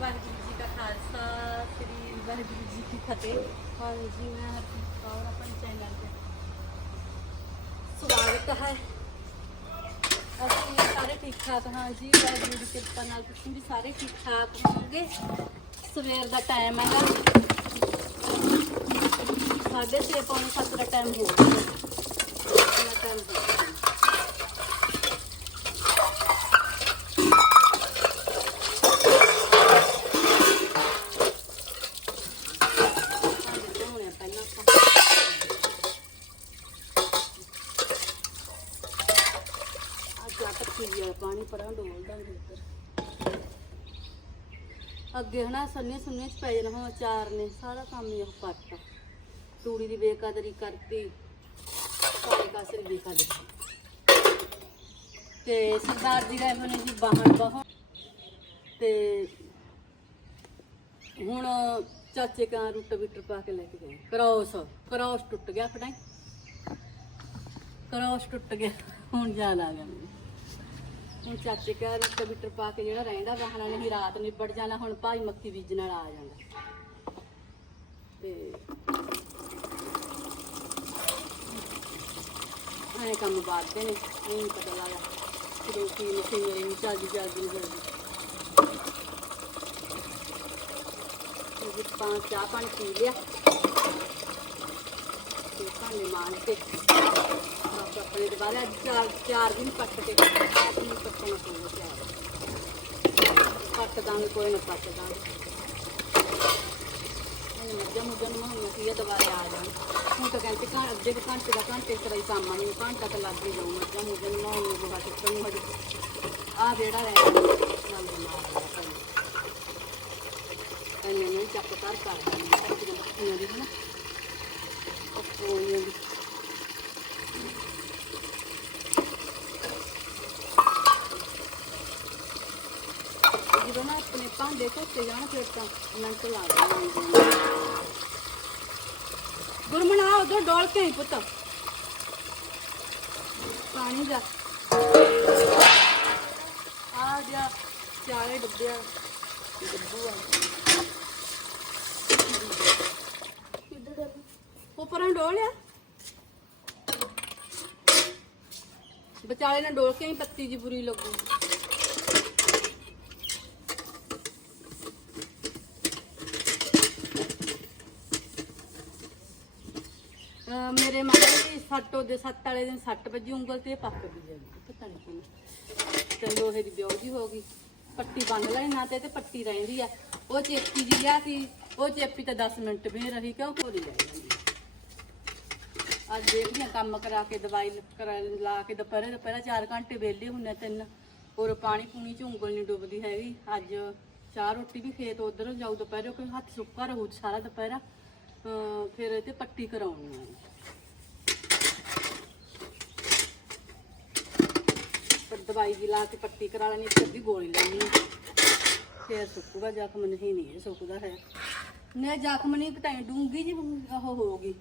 ਵਾਹਿਗੁਰੂ ਜੀ ਕਾ ਖਾਲਸਾ, ਸ੍ਰੀ ਵਾਹਿਗੁਰੂ ਜੀ ਕੀ ਫਤਿਹ। ਵਾਹਿਗੁਰੂ ਜੀ, ਮੈਂ ਹਰਪ੍ਰੀਤ ਕੌਰ, ਆਪਣੇ ਚੈਨਲ ਤੇ ਸਵਾਗਤ ਹੈ। ਅਸੀਂ ਸਾਰੇ ਠੀਕ ਠਾਕ ਹਾਂ ਜੀ, ਵਾਹਿਗੁਰੂ ਦੀ ਕਿਰਪਾ ਨਾਲ ਤੁਸੀਂ ਵੀ ਸਾਰੇ ਠੀਕ ਠਾਕ ਹੋਵੋਗੇ। ਸਵੇਰ ਦਾ ਟਾਈਮ ਹੈਗਾ। ਸਾਢੇ ਛੇ ਪੌਣੇ ਸੱਤ ਦਾ ਟਾਈਮ ਹੋ ਗਿਆ। ਇੰਨਾ ਹੋ ਗਿਆ। ਭਾਂਡੇ ਧੋਣੇ ਆ ਪਹਿਲਾਂ ਆਪਾਂ। ਅੱਜ ਆ ਟੱਕੀ ਜਿਹਾ ਪਾਣੀ ਪਰਾਂ ਡੋਲ ਦਾਂਗੇ ਉੱਧਰ ਅੱਗੇ ਹਨਾ ਸੰਨੇ ਸੁੰਨੇ ਚ ਪੈ ਜਾਣਾ, ਹੁਣ ਚਾਰ ਨੇ, ਸਾਰਾ ਕੰਮ ਹੀ ਉਹ ਕਰਤਾ। ਤੂੜੀ ਦੀ ਬੇਕਦਰੀ ਕਰਤੀ, ਸਾਰੇ ਕਾਸੇ ਦੀ ਬੇਕਦਰੀ। ਤੇ ਸਰਦਾਰ ਜੀ ਗਏ ਹੋਣੇ ਜੀ ਬਾਹਰ ਬਾਹਰ ਤੇ ਹੁਣ ਚਾਚੇ ਕਾਂ ਰੁੱਟ ਬਿੱਟਰ ਪਾ ਕੇ ਲੈ ਕੇ ਗਏ। ਕ੍ਰੋਸ ਕ੍ਰੋਸ ਟੁੱਟ ਗਿਆ ਫਟਾਈ ਕ੍ਰੋਸ ਟੁੱਟ ਗਿਆ, ਹੁਣ ਯਾਦ ਆ ਗਿਆ ਹੁਣ ਚਾਚੇ ਕਾ ਕਬੀਟਰ ਪਾ ਕੇ ਜਿਹੜਾ ਰਹਿੰਦਾ ਵਾਹਣਾ ਨਹੀਂ, ਰਾਤ ਨਿਬੜ ਜਾਣਾ, ਹੁਣ ਭਾਈ ਮੱਕੀ ਬੀਜ ਨਾਲ ਆ ਜਾਂਦਾ। ਤੇ ਐ ਕੰਮ ਬਾਦਦੇ ਨੇ ਨਹੀਂ ਪਤਾ ਲੱਗਦਾ। ਕਿਦੋਂ ਕੀ ਮਸ਼ੀਨਰੀ ਨੂੰ ਚੱਲਦੀ ਚਾਜ਼ੀ ਨਹੀਂ ਚੱਲਦੀ ਜੀ ਪਾਂਚ ਚਾਹ ਪਾਣੀ ਪੀ ਲਿਆ। ਤੇ ਭਾਂਡੇ ਮਾਂਜ ਕੇ ਬਸ ਦੁਬਾਰਾ ਚਾਰ ਚਾਰ ਦਿਨ ਪੱਟ ਕੇ ਆਪਣੀ ਪੱਟਣਾ ਪਊਗਾ ਚਾਰ ਪੱਟ ਦਾਂਗੇ ਕੋਈ ਨਾ ਪੱਟ ਦਾਂਗੇ ਮੱਝਾਂ ਮੁੱਝਾਂ ਨੂੰ ਹੁਣ ਕੀ ਦੁਬਾਰਾ ਆ ਜਾਣ। ਹੁਣ ਤਾਂ ਕਹਿੰਦੇ ਘੰ ਅੱਧੇ ਕੁ ਘੰਟੇ ਦਾ ਘੰਟੇ ਤੇਰਾ ਹੀ ਕੰਮ ਘੰਟਾ ਤਾਂ ਲੱਗ ਹੀ ਜਾਊ। ਮੱਝਾਂ ਮੁੱਝਾਂ ਨੂੰ ਨਹਾਉਣ ਨੂੰ ਬੜਾ ਚੁੱਕਣ ਨੂੰ ਆ ਜਿਹੜਾ ਰਹਿ ਗਿਆ। ਨਾਲ ਮਾਰ ਲਿਆ ਨੂੰ ਚੱਕ ਕਰ ਕਰ ਦਿੰਦੇ ਸੱਚੀਆਂ ਮੱਖੀਆਂ ਦੀ ਨਾ ਉਹ ਕੋਈਆਂ ਦੀ ਜਦੋਂ ਨਾ ਆਪਣੇ ਭਾਂਡੇ ਧੋਤੇ ਜਾਣ, ਫਿਰ ਤਾਂ ਮਿੰਟ ਲਾ ਦੇਣਾ ਗੁਰਮਣਾ, ਉਧਰ ਡੋਲ ਕੇ ਹੀ ਪੁੱਤ। ਪਾਣੀ ਦਾ। ਆ ਗਿਆ ਚਾਰੇ ਡੱਬਿਆ। ਡੱਬੂ ਆ। ਉਹ ਡੋਲਿਆ ਵਿਚਾਲੇ ਨਾਲ ਡੋਲ ਕੇ ਹੀ ਪੱਤੀ ਜੀ ਬੁਰੀ ਲੱਗੂ ਅਹ ਮੇਰੇ ਮਾਰੇ ਦੀ ਸੱਟ, ਉਹਦੇ ਸੱਟ ਵਾਲੇ ਦਿਨ ਸੱਟ ਵੱਜੀ, ਉਂਗਲ ਤੇ ਪੱਕ ਗਈ ਜੀ ਪਤਾ ਨਹੀਂ ਕਿਵੇਂ ਤੇ ਲੋਹੇ ਦੀ ਬਿਉ ਹੋ ਗਈ। ਪੱਟੀ ਬੰਨ ਲਈ ਨਾ ਤੇ ਤੇ ਪੱਟੀ ਰਹਿੰਦੀ ਆ। ਉਹ ਚੇਪੀ ਜੀ ਲਿਆ ਸੀ, ਉਹ ਚੇਪੀ ਤਾਂ 10 ਮਿੰਟ ਵੀ ਰਹੀ, ਕਿਉਂ ਭੋਲੀ ਲੈ ਜਾਂਦੀ ਅੱਜ ਦੇਖਦੀ ਹਾਂ ਕੰਮ ਕਰਾ ਕੇ ਦਵਾਈ ਕਰਾ, ਲਾ ਕੇ ਦੁਪਹਿਰੇ ਦੁਪਹਿਰੇ 4 ਘੰਟੇ ਵਿਹਲੇ ਹੁੰਨੇ ਤਿੰਨ। ਔਰ ਪਾਣੀ ਪੂਣੀ ਚ ਉਂਗਲ ਨਹੀਂ ਡੁੱਬਦੀ ਹੈਗੀ। ਅੱਜ ਚਾਹ ਰੋਟੀ ਵੀ ਖੇਤ ਉਧਰ ਜਾਊ, ਦੁਪਹਿਰੇ ਕੋਈ ਹੱਥ ਸੁੱਕਾ ਰਹੂ ਸਾਰਾ ਦੁਪਹਿਰਾ। ਫਿਰ ਇਹ ਤੇ ਪੱਟੀ ਕਰਾਉਣੀ ਆ। ਪਰ ਦਵਾਈ ਵੀ ਲਾ ਕੇ ਪੱਟੀ ਕਰਾ ਲੈਣੀ ਇੱਕ ਅੱਧੀ ਗੋਲੀ ਲੈਣੀ ਫਿਰ ਸੁੱਕੂਗਾ ਜ਼ਖਮ ਨਹੀਂ ਨਹੀਂ ਸੁੱਕਦਾ ਹੈ। ਨੇ ਜ਼ਖਮ ਨਹੀਂ ਘਟਾਈ ਡੂੰਗੀ ਜੀ ਉਹ ਹੋਊਗੀ।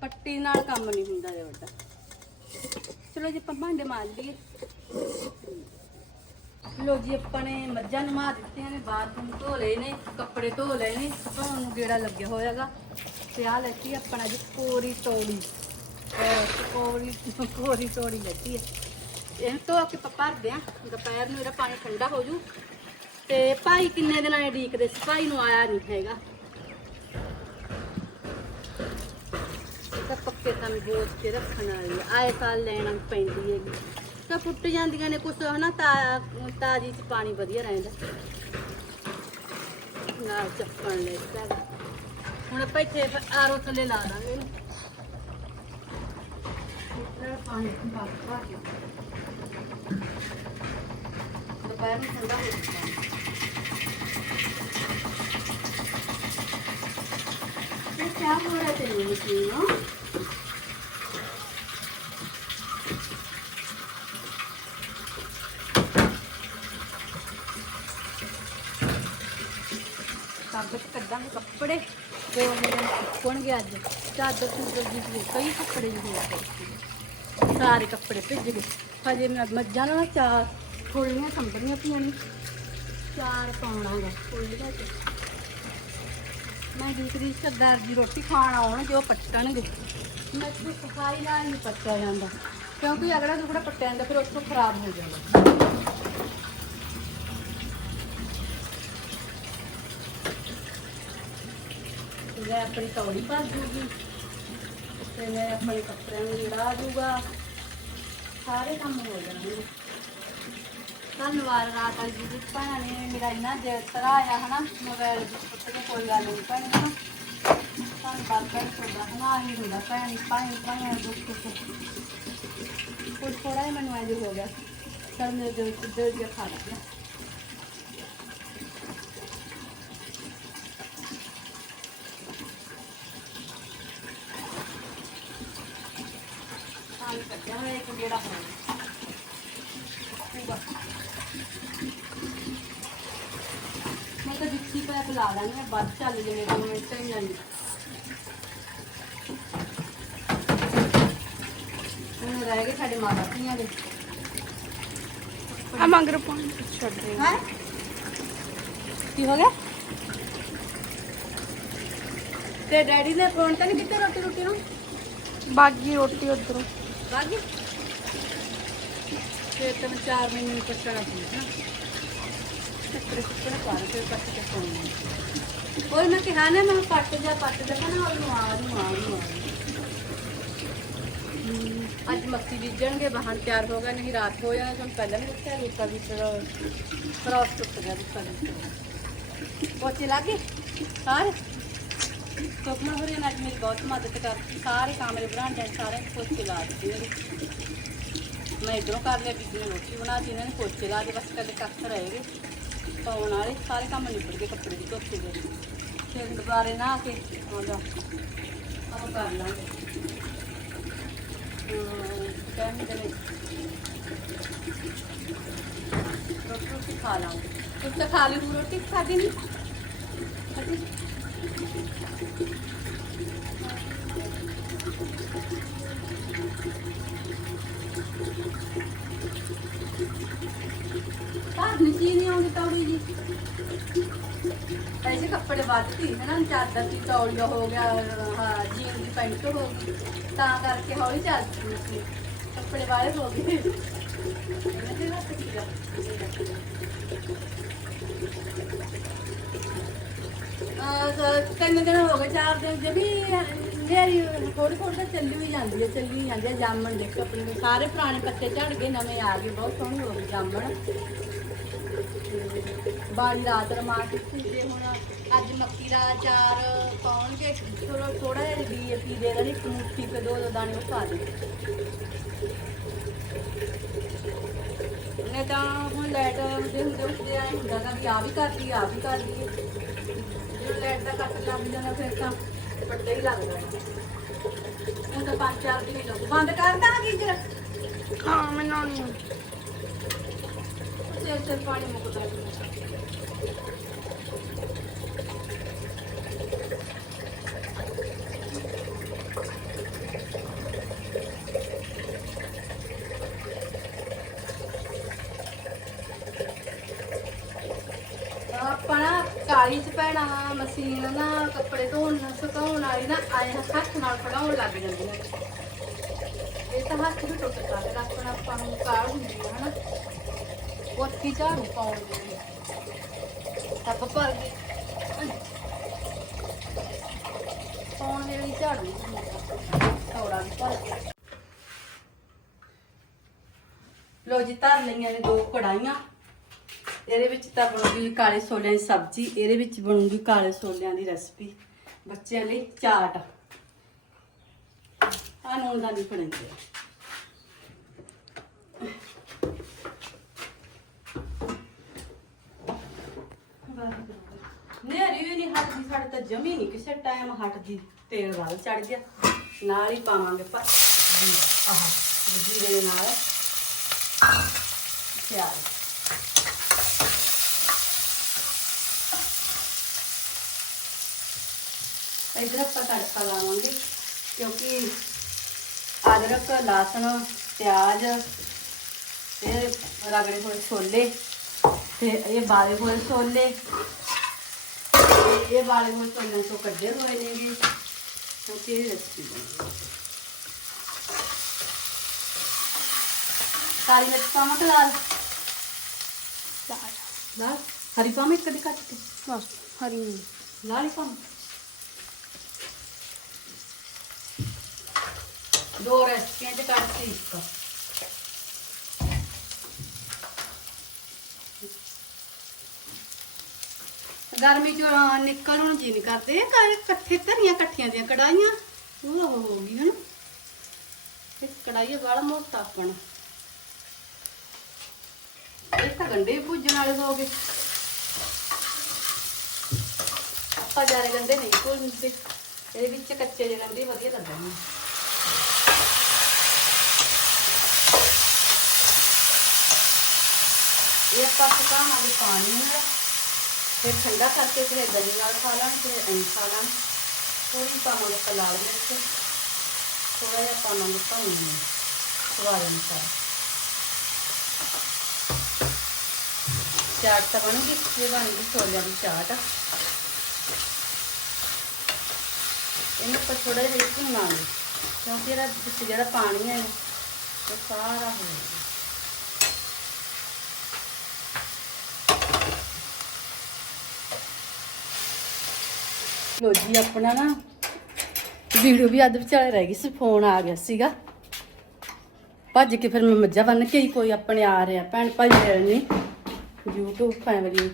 ਪੱਟੀ ਨਾਲ ਕੰਮ ਨਹੀਂ ਹੁੰਦਾ ਜੇ ਵੱਡਾ ਚਲੋ ਜੀ, ਆਪਾਂ ਭਾਂਡੇ ਮਾਰ ਲਈਏ। ਲੋ ਜੀ, ਆਪਾਂ ਨੇ ਮੱਝਾਂ ਨਮਾ ਦਿੱਤੀਆਂ ਨੇ, ਬਾਥਰੂਮ ਧੋ ਲਏ ਨੇ, ਕੱਪੜੇ ਧੋ ਲਏ ਨੇ, ਧੋਣ ਨੂੰ ਗੇੜਾ ਲੱਗਿਆ ਹੋਇਆਗਾ। ਤੇ ਆ ਲੈਤੀ ਆਪਣਾ ਜੀ ਕੋਰੀ ਤੋੜੀ ਕੋਰੀ ਕੋਰੀ ਤੋੜੀ ਲੈਤੀ ਹੈ ਇਹ ਧੋ ਕੇ ਆਪਾਂ ਭਰਦੇ ਆ। ਦੁਪਹਿਰ ਨੂੰ ਇਹਦਾ ਪਾਣੀ ਠੰਡਾ ਹੋ ਜੂ। ਤੇ ਭਾਈ ਕਿੰਨੇ ਦਿਨਾਂ ਨੇ ਢੀਕਦੇ ਸੀ? ਭਾਈ ਨੂੰ ਆਇਆ ਨਹੀਂ ਹੈਗਾ। ਇਹ ਤਾਂ ਪੱਕੇ ਕੰਮ ਬੋਝ ਕੇ ਰੱਖਣ ਵਾਲੀ ਆਏ ਸਾਲ ਲੈਣਾ ਪੈਂਦੀ ਹੈਗੀ। ਤਾਂ ਫੁੱਟ ਜਾਂਦੀਆਂ ਨੇ, ਕੁਛ ਹਨਾ ਤਾਜੀ ਚ ਪਾਣੀ ਵਧੀਆ ਰਹਿੰਦਾ। ਨਾਲ ਚੱਪਣ ਲੈ ਤਾ ਹੁਣ ਆਪਾਂ ਇੱਥੇ ਆਰੋ ਥੱਲੇ ਲਾ ਦਾਂਗੇ ਇਹਨੂੰ। ਨਾਲ ਪਾਣੀ ਬਾਹਰ ਦੁਪਹਿਰ ਨੂੰ ਠੰਡਾ ਹੋ ਜਾਂਦਾ। ਇਹ ਕਿਆ ਹੋ ਰਿਹਾ ਤੇਰੀ ਮਸ਼ੀਨ ਨੂੰ? ਕੱਪੜੇ ਤੇ ਉਹਨੇ ਸੁੱਕਣਗੇ ਅੱਜ। ਚਾਦਰ ਚੂਦਰ ਦੀ ਵੀ ਕਈ ਕੱਪੜੇ ਜਿਹੇ ਹੋ ਸਾਰੇ ਕੱਪੜੇ ਭਿੱਜ ਗਏ। ਹਜੇ ਮੈਂ ਮੱਝਾਂ ਨਾਲ ਚਾਰ ਥੋੜੀਆਂ ਸੰਭਰੀਆਂ ਪਈਆਂ ਨੇ। ਚਾਰ ਪਾਉਣਾਗਾ ਕੋਈ ਦਾ ਮੈਂ ਦੂਸਰੀ ਸਰਦਾਰ ਦੀ ਰੋਟੀ ਖਾਣ ਆਉਣ, ਜੋ ਪੱਟਣਗੇ। ਮੈਂ ਤਾਂ ਸਫ਼ਾਈ ਨਾਲ ਨਹੀਂ ਪੱਟਿਆ ਜਾਂਦਾ। ਕਿਉਂਕਿ ਅਗਲਾ ਦੁਗੜਾ ਪੱਟਿਆ ਜਾਂਦਾ, ਫਿਰ ਉੱਥੋਂ ਖਰਾਬ ਹੋ ਜਾਂਦਾ ਮੈਂ ਆਪਣੀ ਤੌੜੀ ਭਰ ਦੂਗੀ ਤੇ ਮੈਂ ਆਪਣੇ ਕੱਪੜਿਆਂ ਨੂੰ ਜਿਹੜਾ ਦੂਗਾ। ਸਾਰੇ ਕੰਮ ਹੋ ਜਾਣਗੇ। ਧੰਨਵਾਦ ਰਾਤ ਵਾਲੀ ਜੀ ਭੈਣਾਂ ਨੇ, ਮੇਰਾ ਇੰਨਾ ਦਿਲ ਧਰਾਇਆ ਹਨਾ ਮੋਬਾਈਲ ਵਿੱਚ ਪੁੱਤ ਕੇ ਕੋਈ ਗੱਲ ਨਹੀਂ ਭੈਣ, ਹਨਾ। ਧੰਨਵਾਦ ਕਰ ਤੁਹਾਡਾ ਹਨਾ ਹੀ ਹੁੰਦਾ ਭੈਣ ਭੈਣ ਭੈਣ ਦੁੱਖ ਸੁੱਖ। ਕੁਝ ਥੋੜਾ ਜਿਹਾ ਮੈਨੂੰ ਐਂ ਹੋ ਗਿਆ ਸਰ ਮੇਰੇ ਦਿਲ ਦਿਲ ਜਿਹਾ ਖਾ ਲਿਆ ਪਾਣੀ ਕੱਢਿਆ ਹੋਇਆ ਇੱਕ ਗੇੜਾ ਹੋਣਾ ਪੂਰਾ ਮੈਂ ਤਾਂ ਜਿੱਤੀ ਪੈਪ ਲਾ ਲੈਣੀ ਆ ਵੱਧ ਚੱਲ ਜੇ ਮੇਰੇ ਨੂੰ ਇੱਥੇ ਹੀ ਨਹੀਂ ਹੁਣ ਰਹਿ ਗਏ ਸਾਡੇ ਮਾਤਾ ਧੀਆਂ ਦੇ ਆ ਮੰਗਰ ਪਾਣੀ ਛੱਡ ਦੇ। ਹੈ? ਕੀ ਹੋ ਗਿਆ? ਤੇ ਡੈਡੀ ਨੇ ਫੋਨ ਤਾਂ ਨਹੀਂ ਕੀਤਾ ਰੋਟੀ ਰੋਟੀ ਨੂੰ? ਬਾਗੀ ਰੋਟੀ ਉਧਰੋਂ। ਬਾਗੀ? ਫਿਰ ਤਾਂ ਮੈਂ ਚਾਰ ਮਹੀਨੇ ਨੂੰ ਪੁੱਛਣਾ ਸੀ ਨਾ। ਕੱਪੜੇ ਕੁੱਪੜੇ ਪਾ ਕੇ ਕੱਟ ਕੇ ਪਾਉਣੇ ਉਹ ਮੈਂ ਕਿਹਾ ਨਾ ਮੈਂ ਪੱਟ ਜਾ ਪੱਟ ਜਾ ਨਾ ਉਹਨੂੰ ਆ ਨੂੰ ਆ ਨੂੰ ਆ ਹਮ, ਅੱਜ ਮੱਕੀ ਬੀਜਣਗੇ ਬਾਹਰ ਤਿਆਰ ਹੋ ਗਿਆ ਨਹੀਂ ਰਾਤ ਹੋ ਜਾਣਾ ਤੁਹਾਨੂੰ ਪਹਿਲਾਂ ਵੀ ਦੱਸਿਆ ਰੁਕਾ ਵੀ ਕ੍ਰਾਸ ਟੁੱਟ ਗਿਆ ਰੁਕਾ ਵੀ ਪੋਚੇ ਲੱਗੇ ਸਾਰੇ ਸੁਪਨਾ ਹੋਰੀ ਨੇ ਅੱਜ ਮੇਰੀ ਬਹੁਤ ਮਦਦ ਕਰਤੀ ਸਾਰੇ ਕਾਮਰੇ ਬਣਾਉਣ ਦੇ ਸਾਰੇ ਪੋਚੇ ਲਾ ਦਿੱਤੇ ਇਹਦੇ। ਮੈਂ ਇਧਰੋਂ ਕਰ ਲਿਆ ਬੀਬੀ ਨੇ ਰੋਟੀ ਬਣਾਤੀ ਇਹਨਾਂ ਨੇ ਪੋਚੇ ਲਾ ਕੇ ਬਸ ਕਦੇ ਕੱਖ ਰਹਿ ਗਏ ਪਾਉਣ ਵਾਲੇ, ਸਾਰੇ ਕੰਮ ਨਿਬੜ ਗਏ ਕੱਪੜੇ ਦੀ ਧੋਤੇ ਗਏ ਫਿਰ ਦੁਬਾਰੇ ਨਾ ਕੇ ਆਉਂਦਾ ਆਪਾਂ ਕਰ ਲਾਂਗੇ। ਟਾਈਮ ਦੇ ਰੋਟੀ ਖਾ ਲਾਂਗੇ। ਤੁਸੀਂ ਤਾਂ ਖਾ ਲਈ ਰੋਟੀ ਖਾਦੀ ਨਹੀਂ ਖਾਧੀ? ਬਾਹਰ ਨਹੀਂ ਚੀਜ਼ ਨਹੀਂ ਆਉਂਦੀ ਤੌੜੀ ਜੀ ਐਸੇ ਹੈ ਨਾ ਚਾਦਰ ਦੀ ਤੌਲੀਆ ਹੋ ਗਿਆ, ਹਾਂ ਜੀਨ ਦੀ ਪੈਂਟ ਹੋ ਗਈ, ਤਾਂ ਕਰਕੇ ਹੌਲੀ ਚੱਲਦੀ ਸੀ। ਕੱਪੜੇ ਵਾਲੇ ਹੋ ਗਏ। ਇਹਨਾਂ ਦੇ ਰੱਖ ਦਿੱਤਾ ਅਹ, ਤਿੰਨ ਦਿਨ ਹੋ ਗਏ, ਚਾਰ ਦਿਨ ਜੇ ਵੀ ਨੇਰੀ ਥੋੜੀ ਥੋੜੀ ਤਾਂ ਚੱਲੀ ਵੀ ਜਾਂਦੀ ਹੈ, ਚੱਲੀ ਜਾਂਦੀ ਹੈ, ਜਾਮਣ ਦੇਖੋ ਆਪਣੇ ਸਾਰੇ ਪੁਰਾਣੇ ਪੱਤੇ ਝੜ ਗਏ, ਨਵੇਂ ਆ ਗਏ, ਬਹੁਤ ਸੋਹਣੀ ਹੋ ਗਏ ਜਾਮਣ। ਬਾੜੀ ਰਾਤ ਰਮਾ ਦਿੱਤੀ ਤੇ ਹੁਣ ਅੱਜ ਮੱਕੀ ਦਾ ਅਚਾਰ ਪਾਉਣਗੇ। ਥੋੜਾ ਥੋੜਾ ਜਿਹਾ ਡੀਏਪੀ ਦੇ ਦੇਣੀ ਇੱਕ ਮੁੱਠੀ ਤੇ ਦੋ ਦੋ ਦਾਣੇ ਉਹ ਪਾ ਦੇ ਨੇ ਤਾਂ ਹੁਣ ਲਾਈਟ ਦੇ ਹੁੰਦੇ ਉੱਤੇ ਆਏ ਹੁੰਦਾ ਤਾਂ ਵੀ ਆ ਵੀ ਕਰਦੀ ਆ ਵੀ ਕਰਦੀ ਜਦੋਂ ਲਾਈਟ ਦਾ ਕੱਟ ਲੱਗ ਜਾਂਦਾ ਫਿਰ ਤਾਂ ਵੱਡੇ ਹੀ ਲੱਗਦਾ। ਹੁਣ ਤਾਂ ਪੰਜ ਚਾਰ ਦਿਨ ਹੀ ਲੱਗੂ ਬੰਦ ਕਰਦਾ ਗੀਜਰ। ਹਾਂ ਮੈਂ ਨਾਨੀ ਸਿਰ ਸਿਰ ਪਾਣੀ ਮੁੱਕਦਾ ਹੈ। ਆਪਾਂ ਨਾ ਚ ਪੈਣਾ ਮਸ਼ੀਨ ਨਾ, ਕੱਪੜੇ ਧੋਣ, ਸੁਕਾਉਣ ਵਾਲੀ ਨਾ, ਆਏ ਹੱਥ ਨਾਲ ਫੜਾਉਣ ਲੱਗ ਜਾਂਦੀ ਇਹ ਤਾਂ ਹੱਥ ਵੀ ਟੁੱਟ ਸਕਦਾ ਆਪਣਾ ਆਪਾਂ ਨੂੰ ਕਾਲ ਹੁੰਦੀ ਹੈ ਹਨਾ? ਉੱਥੇ ਝਾੜੂ ਪਾਉਣ ਦੀ ਟੱਪ ਭਰ ਗਈ ਪਾਉਣ ਦੇ ਲਈ ਝਾੜੂ ਥੋੜਾ ਵੀ ਭਰ ਗਿਆ ਲੋ ਜੀ, ਧਰ ਲਈਆਂ ਨੇ ਦੋ ਕੜਾਈਆਂ ਇਹਦੇ ਵਿੱਚ ਤਾਂ ਬਣੂਗੀ ਕਾਲੇ ਛੋਲਿਆਂ ਦੀ ਸਬਜ਼ੀ, ਇਹਦੇ ਵਿੱਚ ਬਣੂਗੀ ਕਾਲੇ ਛੋਲਿਆਂ ਦੀ ਰੈਸਪੀ ਬੱਚਿਆਂ ਲਈ ਚਾਟ। ਆ ਨੂਨ ਦਾ ਨਹੀਂ ਬਣਾਉਂਦੇ ਨੇਰੀ ਵੀ ਨਹੀਂ ਹਟਦੀ, ਸਾਡੇ ਤਾਂ ਜਮੀ ਨਹੀਂ ਕਿਸੇ ਟਾਈਮ ਹਟਦੀ। ਤੇਲ ਵੱਲ ਚੜ ਗਿਆ। ਨਾਲ ਹੀ ਪਾਵਾਂਗੇ ਪਰ ਆਹ, ਜੀਰੇ ਦੇ ਨਾਲ। ਪਿਆਜ਼। ਇਧਰ ਆਪਾਂ ਤੜਕਾ ਲਾਵਾਂਗੇ ਕਿਉਂਕਿ ਅਦਰਕ ਲਸਣ ਪਿਆਜ਼ ਤੇ ਰਗੜੇ ਹੋਏ ਛੋਲੇ ਤੇ ਇਹ ਬਾਲੇ ਹੋਏ ਛੋਲੇ ਤੇ ਇਹ ਬਾਲੇ ਹੋਏ ਛੋਲੇ ਤੋਂ ਕੱਢੇ ਹੋਏ ਨੇਗੇ ਕਿਉਂਕਿ ਇਹ ਰੈਸਪੀ ਬਣੀ ਕਾਲੀ ਮਿਰਚ ਪਾਵਾਂ ਕਿ ਲਾਲ ਲਾਲ ਲਾਲ ਹਰੀ ਪਾਵਾਂ ਇੱਕ ਦੀ ਕੱਟ ਕੇ ਬਸ ਹਰੀ ਨਹੀਂ ਲਾਲ ਹੀ ਪਾਵਾਂ ਦੋ ਰੈਸਪੀਆਂ ਚ ਕੱਟ ਸੀ ਇੱਕ। ਗਰਮੀ ਚ ਨਿਕਲਣ ਨੂੰ ਜੀ ਨਹੀਂ ਕਰਦੇ। ਘਰ ਇਕੱਠੇ ਧਰੀਆਂ ਇਕੱਠੀਆਂ ਦੀਆਂ ਕੜਾਈਆਂ ਉਹ ਹੋ ਗਈ ਹਨ। ਇੱਕ ਕੜਾਈ ਵਾਲਾ ਮੋਟਾ ਆਪਣਾ। ਇਹ ਤਾਂ ਗੰਡੇ ਵੀ ਭੁੱਜਣ ਵਾਲੇ ਹੋ ਗਏ। ਆਪਾਂ ਜਾਰੇ ਗੰਡੇ ਨਹੀਂ ਭੁੱਜਦੇ। ਇਹਦੇ ਵਿੱਚ ਕੱਚੇ ਜਿਹੇ ਗੰਡੇ ਵਧੀਆ ਲੱਗਣਗੇ ਇਹ ਆਪਾਂ ਸੁਕਾਵਾਂਗੇ ਪਾਣੀ ਨਾਲ। ਫਿਰ ਠੰਡਾ ਕਰਕੇ ਫਿਰ ਦਹੀਂ ਨਾਲ ਖਾ ਲਾਂ ਫਿਰ ਐਂ ਖਾ ਲਾਂ ਥੋੜੀ ਪਾਵਾਂਗੇ ਆਪਾਂ ਲਾਲ ਮਿਰਚ ਥੋੜਾ ਜਿਹਾ ਪਾਵਾਂਗੇ ਪਾਣੀ ਸਵਾਦ ਅਨੁਸਾਰ। ਚਾਟ ਤਾਂ ਬਣ ਗਈ, ਇਹ ਬਣ ਗਈ ਛੋਲਿਆਂ ਦੀ ਚਾਟ। ਇਹਨੂੰ ਆਪਾਂ ਥੋੜਾ ਜਿਹਾ ਹੀ ਭੁੰਨਾਂਗੇ, ਕਿਉਂਕਿ ਇਹਦਾ ਵਿੱਚ ਜਿਹੜਾ ਪਾਣੀ ਹੈ, ਉਹ ਸਾਰਾ ਹੋ ਜਾਊਗਾ। ਲੋ ਜੀ, ਆਪਣਾ ਨਾ ਵੀਡੀਓ ਵੀ ਅੱਧ ਵਿਚਾਲੇ ਰਹਿ ਗਈ ਸੀ, ਫੋਨ ਆ ਗਿਆ ਸੀਗਾ। ਭੱਜ ਕੇ ਫਿਰ ਮੈਂ ਮੱਝਾਂ ਬੰਨ ਕੇ ਹੀ ਕੋਈ ਆਪਣੇ ਆ ਰਿਹਾ, ਭੈਣ ਭਾਈ ਮਿਲਣੀ YouTube ਫੈਮਿਲੀ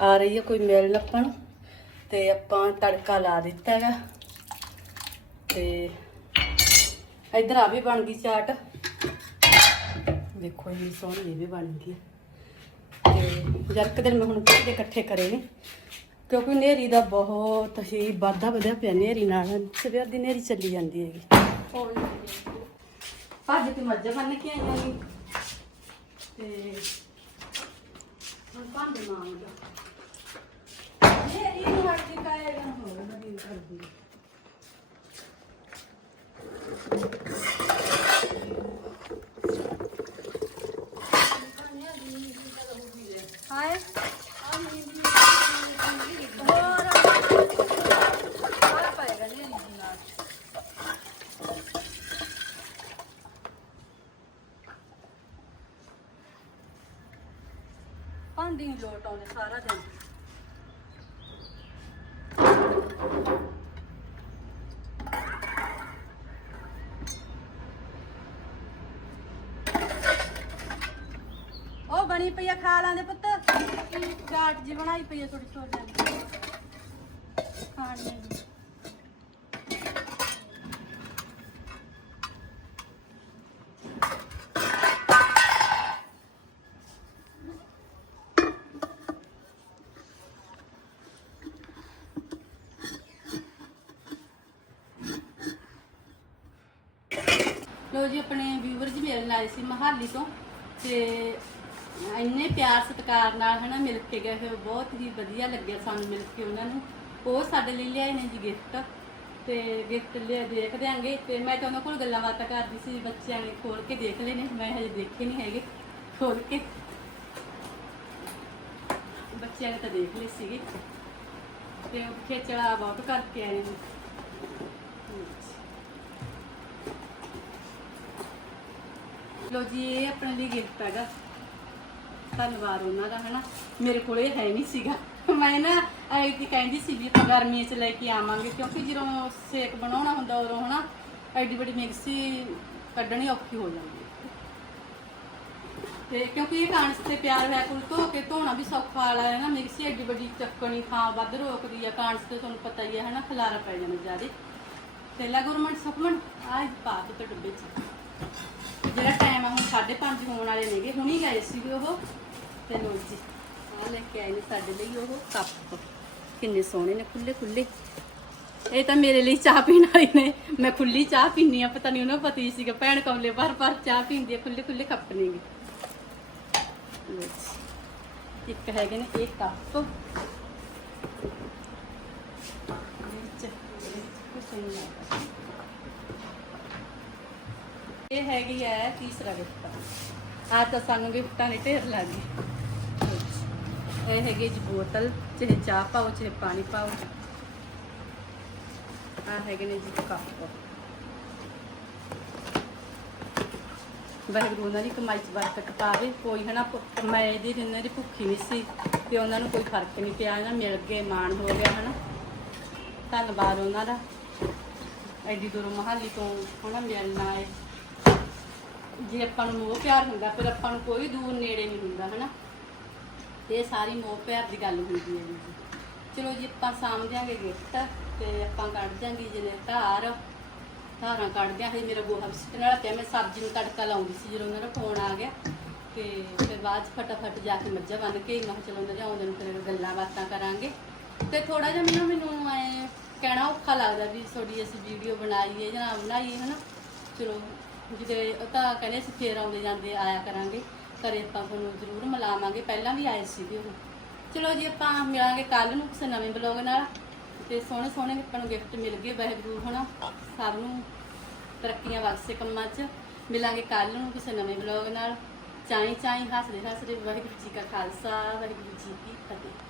ਆ ਰਹੀ ਹੈ, ਕੋਈ ਮਿਲਣ ਆਪਾਂ ਨੂੰ ਤੇ ਆਪਾਂ ਤੜਕਾ ਲਾ ਦਿੱਤਾ ਹੈਗਾ। ਤੇ ਇਧਰ ਆ ਵੀ ਬਣ ਗਈ ਚਾਟ। ਦੇਖੋ ਇਹ ਸੋਹਣੀ ਇਹ ਵੀ ਬਣ ਗਈ। ਤੇ ਜਰਕ ਦਿਨ ਮੈਂ ਹੁਣ ਕਿਹਦੇ ਇਕੱਠੇ ਕਰੇ ਨੇ ਕਿਉਂਕਿ ਨੇਰੀ ਦਾ ਬਹੁਤ ਹੀ ਵਾਧਾ ਵਧਿਆ ਪਿਆ ਨੇਰੀ ਨਾਲ, ਸਵੇਰ ਦੀ ਨੇਰੀ ਚੱਲੀ ਜਾਂਦੀ ਹੈਗੀ। ਭੱਜ ਕੇ ਮੱਝਾਂ ਬੰਨ ਕੇ ਆਈਆਂ ਨੇ ਤੇ ਹੁਣ ਭਾਂਡੇ ਮਾਂਜਦਾ ਨੇਰੀ ਨੂੰ ਹਟ ਕੇ ਕਾਇਆ ਨਾ ਹੋਵੇ ਬੜੀ ਕਰਦੀ ਹਾਏ ਭਾਂਡੀ ਨੂੰ ਲੋਟ ਆਉਂਦੇ ਸਾਰਾ ਦਿਨ। ਉਹ ਬਣੀ ਪਈ ਆ ਖਾ ਲਾਂਦੇ ਪੁੱਤ। ਚਾਟ ਜੀ ਬਣਾਈ ਪਈ ਆ ਥੋੜੀ ਛੋਟੇ ਦੀ। ਖਾਣ ਆ ਲੋ ਜੀ, ਆਪਣੇ ਵਿਊਵਰਸ ਮਿਲਣ ਆਏ ਸੀ ਮਹਾਲੀ ਤੋਂ ਤੇ ਇੰਨੇ ਪਿਆਰ ਸਤਿਕਾਰ ਨਾਲ ਹਨਾ ਮਿਲ ਕੇ ਗਏ ਹੋਏ, ਬਹੁਤ ਹੀ ਵਧੀਆ ਲੱਗਿਆ ਸਾਨੂੰ ਮਿਲ ਕੇ ਉਹਨਾਂ ਨੂੰ। ਉਹ ਸਾਡੇ ਲਈ ਲਿਆਏ ਨੇ ਜੀ ਗਿਫਟ ਤੇ ਗਿਫਟ ਲਿਆ, ਦੇਖ ਦਿਆਂਗੇ। ਤੇ ਮੈਂ ਤਾਂ ਉਹਨਾਂ ਕੋਲ ਗੱਲਾਂ ਬਾਤਾਂ ਕਰਦੀ ਸੀ, ਬੱਚਿਆਂ ਨੇ ਖੋਲ ਕੇ ਦੇਖ ਲਏ ਨੇ, ਮੈਂ ਹਜੇ ਦੇਖੇ ਨਹੀਂ ਹੈਗੇ ਖੋਲ ਕੇ। ਬੱਚਿਆਂ ਨੇ ਤਾਂ ਦੇਖ ਲਏ ਸੀਗੇ। ਤੇ ਉਹ ਖੇਚਲਾ ਬਹੁਤ ਕਰਕੇ ਆਏ ਨੇ। ਲੋ ਜੀ, ਇਹ ਆਪਣੇ ਲਈ ਗਿਫਟ ਹੈਗਾ। ਧੰਨਵਾਦ ਉਹਨਾਂ ਦਾ, ਹਨਾ? ਮੇਰੇ ਕੋਲ ਇਹ ਹੈ ਨਹੀਂ ਸੀਗਾ। ਮੈਂ ਨਾ ਐ ਕਿ ਕਹਿੰਦੀ ਸੀ ਵੀ ਆਪਾਂ ਗਰਮੀਆਂ 'ਚ ਲੈ ਕੇ ਆਵਾਂਗੇ, ਕਿਉਂਕਿ ਜਦੋਂ ਸੇਕ ਬਣਾਉਣਾ ਹੁੰਦਾ ਉਦੋਂ, ਹਨਾ, ਐਡੀ ਵੱਡੀ ਮਿਕਸੀ ਕੱਢਣੀ ਔਖੀ ਹੋ ਜਾਂਦੀ ਤੇ ਕਿਉਂਕਿ ਇਹ ਕਾਂਸ ਤੇ ਪਿਆਰ ਹੋਇਆ ਕੋਲ ਧੋ ਕੇ ਧੋਣਾ ਵੀ ਸੌਖਾ ਵਾਲਾ ਹੈ ਨਾ ਮਿਕਸੀ ਐਡੀ ਵੱਡੀ ਚੱਕਣੀ ਥਾਂ ਵੱਧ ਰੋਕਦੀ ਆ ਕਾਂਸ ਤੇ ਤੁਹਾਨੂੰ ਪਤਾ ਹੀ ਹੈ, ਹਨਾ? ਖਲਾਰਾ ਪੈ ਜਾਂਦਾ ਜ਼ਿਆਦੇ। ਤੇ ਲਾ ਗੁਰਮਨ ਸੁਖਮਨ, ਆਹ ਪਾ ਦਿੱਤਾ ਡੱਬੇ 'ਚ। ਜਿਹੜਾ ਟਾਈਮ ਆ, ਹੁਣ 5:30 ਹੋਣ ਵਾਲੇ ਨੇਗੇ। ਹੁਣੀ ਗਏ ਸੀਗੇ ਉਹ। ਤੇ ਲੋ ਜੀ, ਆਹ ਲੈ ਕੇ ਆਏ ਨੇ ਸਾਡੇ ਲਈ ਉਹ ਕੱਪ। ਕਿੰਨੇ ਸੋਹਣੇ ਨੇ ਖੁੱਲੇ ਖੁੱਲੇ ਇਹ ਤਾਂ ਮੇਰੇ ਲਈ ਚਾਹ ਪੀਣ ਵਾਲੀ ਨੇ। ਮੈਂ ਖੁੱਲੀ ਚਾਹ ਪੀਨੀ ਆ, ਪਤਾ ਨਹੀਂ ਉਹਨਾਂ ਨੂੰ ਪਤਾ ਹੀ ਸੀਗਾ। ਭੈਣ ਕੌਲੇ ਭਰ ਭਰ ਚਾਹ ਪੀਂਦੀ ਆ ਖੁੱਲੇ ਖੁੱਲੇ ਕੱਪ ਨੇਗੇ ਲਓ ਜੀ। ਇੱਕ ਹੈਗੇ ਨੇ ਇਹ ਕੱਪ। ਵਿੱਚ ਕੁਛ ਨਹੀਂ ਲੱਗਦਾ। ਇਹ ਹੈਗੀ ਹੈ ਤੀਸਰਾ ਗਿਫਟ। ਆ ਤਾਂ ਸਾਨੂੰ ਗਿਫਟਾਂ ਦੇ ਢੇਰ ਲੱਗ ਗਈ ਇਹ ਹੈਗੀ ਜੀ ਬੋਤਲ, ਚਾਹੇ ਚਾਹ ਪਾਓ, ਚਾਹੇ ਪਾਣੀ ਪਾਓ। ਆ ਹੈਗੇ ਨੇ ਜੀ ਕੱਪ। ਵਾਹਿਗੁਰੂ ਉਹਨਾਂ ਦੀ ਕਮਾਈ ਚ ਬਰਕਤ ਪਾਵੇ। ਕੋਈ ਹਨਾ ਭੁੱਖ- ਮੈਂ ਇਹਦੀ ਇਹਨਾਂ ਦੀ ਭੁੱਖੀ ਨਹੀਂ ਸੀ ਤੇ ਉਹਨਾਂ ਨੂੰ ਕੋਈ ਫ਼ਰਕ ਨਹੀਂ ਪਿਆ, ਨਾ ਮਿਲ ਗਏ, ਮਾਣ ਹੋ ਗਿਆ ਹਨਾ। ਧੰਨਵਾਦ ਉਹਨਾਂ ਦਾ। ਐਡੀ ਦੂਰੋਂ ਮਹਾਲੀ ਤੋਂ ਹਨਾ ਮਿਲਣਾ ਹੈ ਜੇ ਆਪਾਂ ਨੂੰ ਮੋਹ ਪਿਆਰ ਹੁੰਦਾ, ਫਿਰ ਆਪਾਂ ਨੂੰ ਕੋਈ ਦੂਰ ਨੇੜੇ ਨਹੀਂ ਹੁੰਦਾ, ਹਨਾ? ਤੇ ਇਹ ਸਾਰੀ ਮੋਹ ਪਿਆਰ ਦੀ ਗੱਲ ਹੁੰਦੀ ਹੈ ਜੀ। ਚਲੋ ਜੀ, ਆਪਾਂ ਸਾਂਭ ਦਿਆਂਗੇ ਗਿਫਟ ਤੇ ਆਪਾਂ ਕੱਢ ਦਿਆਂਗੇ ਜਿਹਨੇ ਧਾਰ। ਧਾਰਾਂ ਕੱਢਦਿਆਂ ਹਜੇ ਮੇਰਾ ਗੋਹਾ ਸਿੱਟਣ ਵਾਲਾ ਪਿਆ। ਮੈਂ ਸਬਜ਼ੀ ਨੂੰ ਤੜਕਾ ਲਾਉਂਦੀ ਸੀ ਜਦੋਂ ਉਹਨਾਂ ਦਾ ਫੋਨ ਆ ਗਿਆ ਤੇ ਫਿਰ ਬਾਅਦ 'ਚ ਫਟਾਫਟ ਜਾ ਕੇ ਮੱਝਾਂ ਬੰਨ ਕੇ ਮੈਂ ਚਲੋ ਉਹਨਾਂ ਦੇ ਆਉਂਦੇ ਨੂੰ ਫਿਰ ਗੱਲਾਂ ਬਾਤਾਂ ਕਰਾਂਗੇ। ਤੇ ਥੋੜਾ ਜਿਹਾ ਮੈਨੂੰ ਮੈਨੂੰ ਐ ਕਹਿਣਾ ਔਖਾ ਲੱਗਦਾ ਵੀ ਤੁਹਾਡੀ ਅਸੀਂ ਵੀਡੀਓ ਬਣਾਈਏ ਜਾਂ ਨਾ ਬਣਾਈਏ ਹਨਾ? ਚਲੋ ਜਿਹਦੇ ਉਹ ਤਾਂ ਕਹਿੰਦੇ ਸੀ ਫੇਰ ਆਉਂਦੇ ਜਾਂਦੇ ਆਇਆ ਕਰਾਂਗੇ, ਘਰੇ ਆਪਾਂ ਤੁਹਾਨੂੰ ਜ਼ਰੂਰ ਮਿਲਾਵਾਂਗੇ। ਪਹਿਲਾਂ ਵੀ ਆਏ ਸੀਗੇ ਉਹ। ਚਲੋ ਜੀ, ਆਪਾਂ ਮਿਲਾਂਗੇ ਕੱਲ ਨੂੰ ਕਿਸੇ ਨਵੇਂ ਬਲੌਗ ਨਾਲ। ਤੇ ਸੋਹਣੇ ਸੋਹਣੇ ਆਪਾਂ ਨੂੰ ਗਿਫਟ ਮਿਲ ਗਏ ਵਾਹਿਗੁਰੂ, ਹਨਾ? ਸਭ ਨੂੰ ਤਰੱਕੀਆਂ ਬਖਸ਼ੇ ਕੰਮਾਂ 'ਚ। ਮਿਲਾਂਗੇ ਕੱਲ ਨੂੰ ਕਿਸੇ ਨਵੇਂ ਬਲੌਗ ਨਾਲ। ਚਾਈ ਚਾਈ ਹੱਸਦੇ ਹੱਸਦੇ ਵਾਹਿਗੁਰੂ ਜੀ ਕਾ ਖਾਲਸਾ, ਵਾਹਿਗੁਰੂ ਜੀ ਕੀ ਫਤਿਹ।